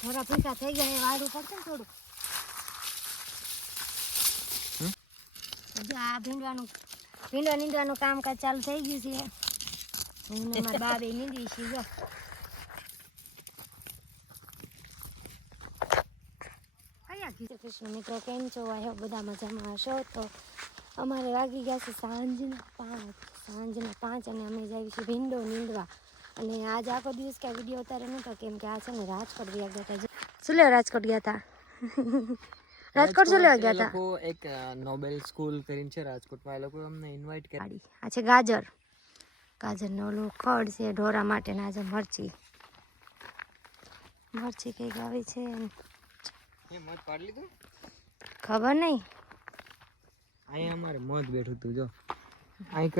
થોડા પૈસા થઈ ગયા એ વાળું પડશે ને થોડું આ ભીંડવાનું ભીંડવા નીંદવાનું કામકાજ ચાલુ થઈ ગયું છે. હું મારા બાબે નીંદી છીએ જો. કૃષ્ણ મિત્રો કેમ છો? આવ્યો બધા મજામાં હશો? તો અમારે વાગી ગયા છે સાંજના પાંચ. સાંજના પાંચ અને અમે જઈએ છીએ ભીંડો નીંદવા. અને આજ આખો દિવસ કાંઈ વીડિયો ઉતારે નહોતો કેમ કે આ છે ને રાજકોટ ગયા ગયા હતા. શું લેવા રાજકોટ ગયા હતા? રાજકોટ શું લેવા ગયા હતા? એક નોબેલ સ્કૂલ કરીને છે રાજકોટમાં એ લોકો અમને ઇન્વાઇટ કરી આ છે ગાજર. ગાજરનો ઓલું ખડ છે ઢોરા માટેના આજે મરચી. મરચી કંઈક આવી છે. ખબર નહીં. અહીંયા અમારે મધ બેઠું તું જો. અહીં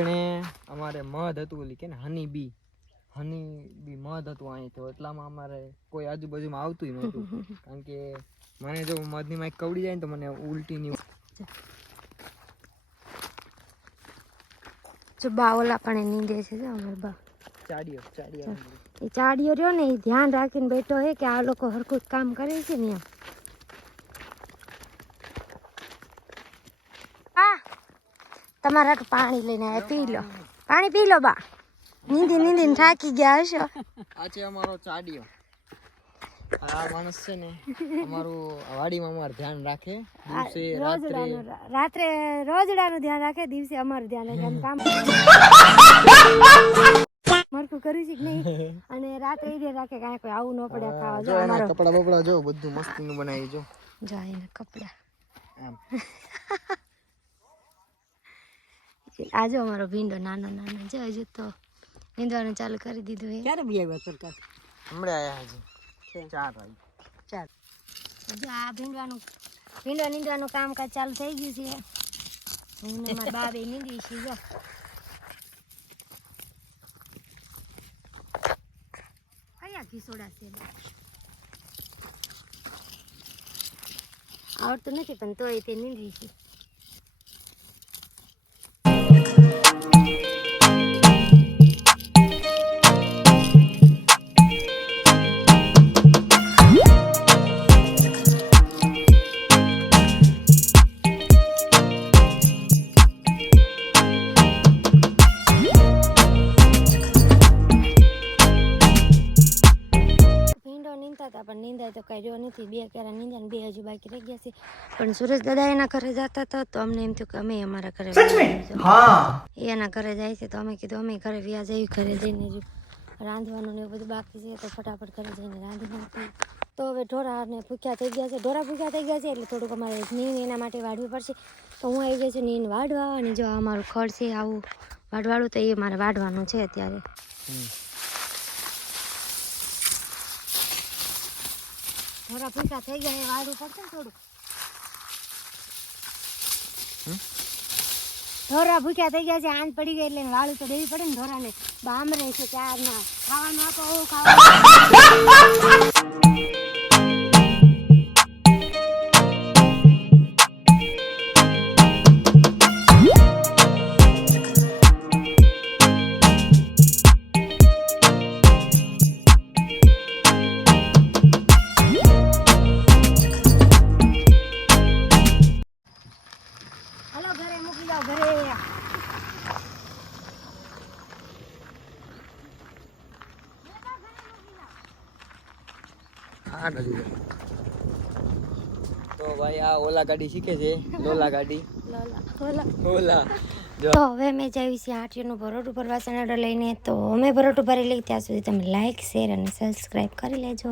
અમારે મધ હતું ઓલી કે ને હની બી હની બી મધ હતું અહીં તો એટલામાં અમારે કોઈ આજુબાજુમાં આવતું નહોતું. કારણ કે મને જો મધની માઇક કવડી જાય ને તો મને ઉલટી ની જો. બા ઓલા પણ એ નીંદે છે જો અમારા બા. ચાડીઓ ચાડીઓ એ ચાડીઓ રહ્યો ને એ ધ્યાન રાખીને બેઠો હે કે આ લોકો હરખું કામ કરે છે ને એમ હા તમારા પાણી લઈને આવ્યા પી લો. પાણી પી લો બા. નીંદી નીંદી થાકી ગયા હશો. આ છે અમારો ચાડિયો. આ માણસ છે ને અમારું વાડીમાં અમારું ધ્યાન રાખે. દિવસે રાત્રે. રાત્રે રોજડાનું ધ્યાન રાખે દિવસે અમારું ધ્યાન રાખે કામ મરકું કર્યું છે કે નહીં? અને રાત્રે એ રાખે કાંઈ કોઈ આવું ન પડે ખાવા. જો જો અમારો કપડા બપડા જો બધું મસ્તીનું બનાવી જો. જો એના કપડા. આમ. આજો અમારો ભીંડો નાનો નાનો છે. હજુ તો નીંદવાનું ચાલુ કરી દીધું એ ક્યારે બી આવ્યા સરકાર હમણાં આવ્યા હજી. ચાર વાગે. ચાર હજુ આ ભીંડવાનું ભીંડો નીંદવાનું કામકાજ ચાલુ થઈ ગયું છે. હું ને મારા બાબે નીંદી છીએ જો. કયા ઘીસોડા છે? આવડતું નથી પણ તોય તે નીંદી છે. ભીંડો હતા પણ નિંદાય તો કાંઈ રહ્યો નથી. બે કેરા નિંદા ને બે હજુ બાકી રહી ગયા છે. પણ સુરેશ દાદા એના ઘરે જતા હતા તો અમને એમ થયું કે અમે અમારા ઘરે એ એના ઘરે જાય છે તો અમે કીધું અમે ઘરે વ્યાજ જઈએ ઘરે જઈને હજુ રાંધવાનું ને એવું બધું બાકી છે તો ફટાફટ ઘરે જઈને રાંધી નાખીએ તો હવે ઢોરાને ભૂખ્યા થઈ ગયા છે ઢોરા ભૂખ્યા થઈ ગયા છે એટલે થોડુંક અમારે નીન એના માટે વાઢવી પડશે. તો હું આવી ગઈ છું નીન વાઢવા અને જો અમારું ખડ છે આવું વાઢવાળું તો એ મારે વાઢવાનું છે અત્યારે. ઢોરા ભૂખ્યા થઈ ગયા એ વાળું પડશે ને થોડું ધોરા ભૂખ્યા થઈ ગયા છે આંધ પડી ગઈ એટલે વાળું તો દેવી પડે ને ઢોરાને બામ રહે છે ચાર ના ખાવાનું આપો ખાવાનું. આ તો ભાઈ આ ઓલા ગાડી શીખે છે? લોલા ગાડી. ઓલા ઓલા તો હવે મેં જઈએ છે આટીઓનું ભરોટું ભરવા સનેડો લઈને. તો અમે ભરોટું ભરી લઈ ત્યાં સુધી તમે લાઈક શેર અને સબસ્ક્રાઈબ કરી લેજો.